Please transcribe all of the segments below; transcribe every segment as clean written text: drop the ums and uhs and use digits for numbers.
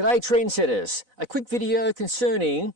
G'day trendsetters, a quick video concerning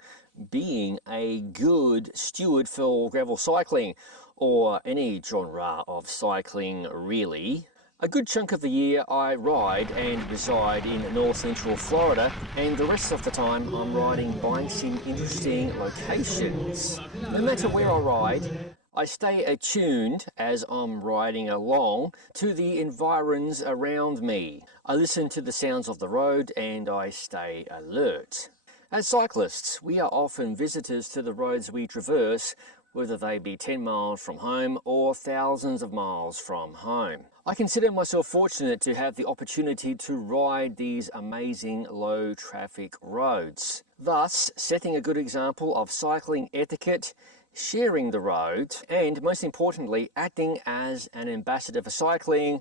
being a good steward for gravel cycling, or any genre of cycling really. A good chunk of the year I ride and reside in north central Florida, and the rest of the time I'm riding bikes in interesting locations. No matter where I ride, I stay attuned as I'm riding along to the environs around me. I listen to the sounds of the road and I stay alert. As cyclists, we are often visitors to the roads we traverse, whether they be 10 miles from home or thousands of miles from home. I consider myself fortunate to have the opportunity to ride these amazing low traffic roads, thus setting a good example of cycling etiquette, sharing the road, and most importantly, acting as an ambassador for cycling,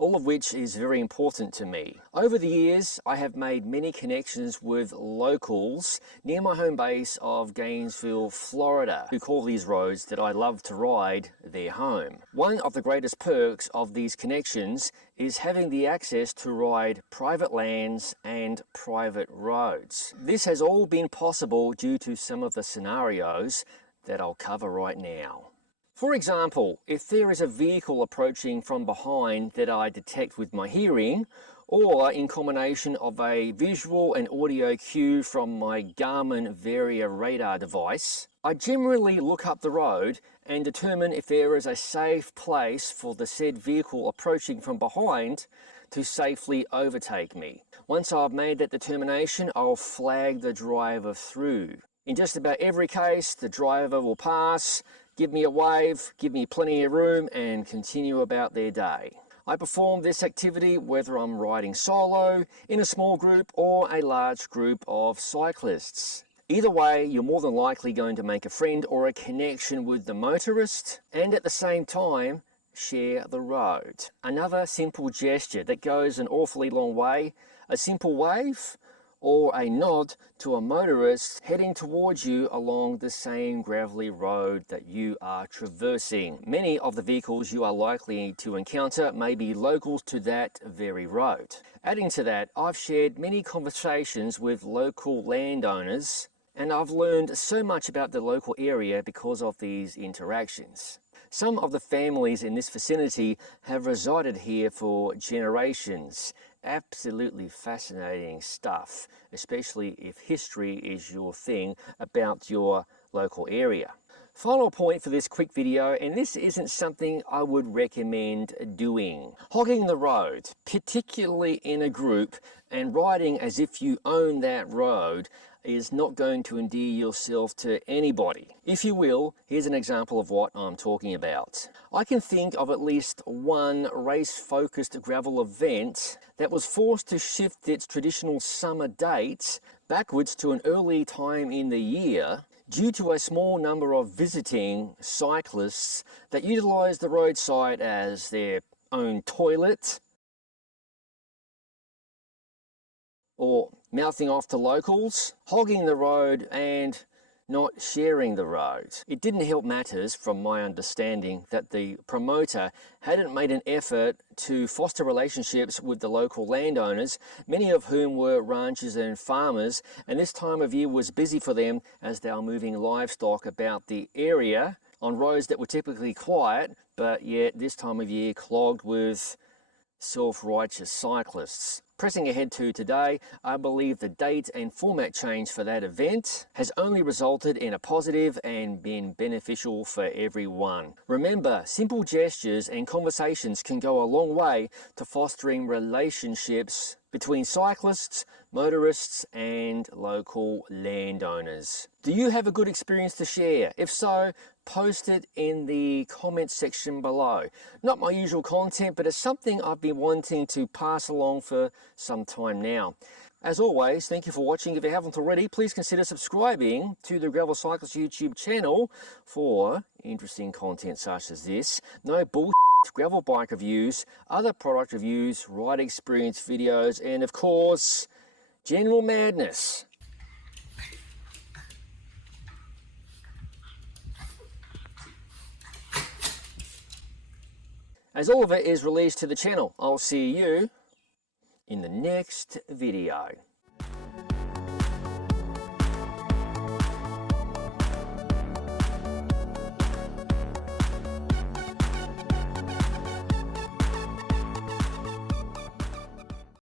all of which is very important to me. Over the years, I have made many connections with locals near my home base of Gainesville, Florida, who call these roads that I love to ride their home. One of the greatest perks of these connections is having the access to ride private lands and private roads. This has all been possible due to some of the scenarios that I'll cover right now. For example, if there is a vehicle approaching from behind that I detect with my hearing, or in combination of a visual and audio cue from my Garmin Varia radar device, I generally look up the road and determine if there is a safe place for the said vehicle approaching from behind to safely overtake me. Once I've made that determination, I'll flag the driver through. In just about every case, the driver will pass, give me a wave, give me plenty of room, and continue about their day. I perform this activity whether I'm riding solo, in a small group, or a large group of cyclists. Either way, you're more than likely going to make a friend or a connection with the motorist, and at the same time, share the road. Another simple gesture that goes an awfully long way, a simple wave, or a nod to a motorist heading towards you along the same gravelly road that you are traversing. Many of the vehicles you are likely to encounter may be local to that very road. Adding to that, I've shared many conversations with local landowners, and I've learned so much about the local area because of these interactions. Some of the families in this vicinity have resided here for generations. Absolutely fascinating stuff, especially if history is your thing about your local area. Final point for this quick video, and this isn't something I would recommend doing. Hogging the road, particularly in a group, and riding as if you own that road is not going to endear yourself to anybody. If you will, here's an example of what I'm talking about. I can think of at least one race-focused gravel event that was forced to shift its traditional summer dates backwards to an early time in the year due to a small number of visiting cyclists that utilize the roadside as their own toilet, or mouthing off to locals, hogging the road and not sharing the road. It didn't help matters, from my understanding, that the promoter hadn't made an effort to foster relationships with the local landowners, many of whom were ranchers and farmers, and this time of year was busy for them as they were moving livestock about the area on roads that were typically quiet, but yet this time of year clogged with self-righteous cyclists. Pressing ahead to today, I believe the date and format change for that event has only resulted in a positive and been beneficial for everyone. Remember, simple gestures and conversations can go a long way to fostering relationships between cyclists, motorists, and local landowners. Do you have a good experience to share? If so, post it in the comments section below. Not my usual content, but it's something I've been wanting to pass along for some time now. As always, thank you for watching. If you haven't already, please consider subscribing to the Gravel Cyclist YouTube channel for interesting content such as this. No bullshit gravel bike reviews, other product reviews, ride experience videos, and of course, general madness. As all of it is released to the channel, I'll see you in the next video.